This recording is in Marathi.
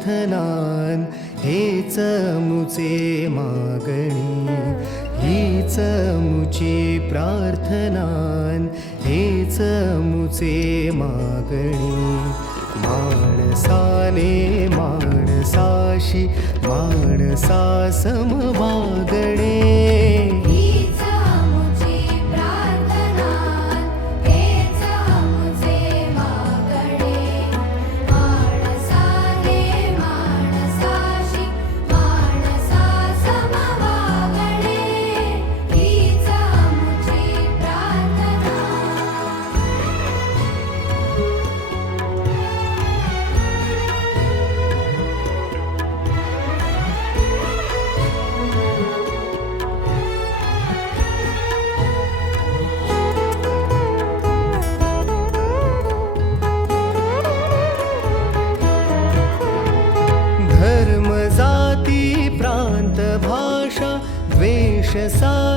प्रार्थनान हेच मुचे मागणी, हीच मुची प्रार्थनान हेच मुचे मागणी. माणसाने माणसाशी माणसा सम वागणे, हीच मुची प्रार्थना, हेच मुचे मागणे. माणसाने माणसाशी माणसा सम वागणे, हीच मुची प्रार्थना. धर्म जाती प्रांत भाषा द्वेष सा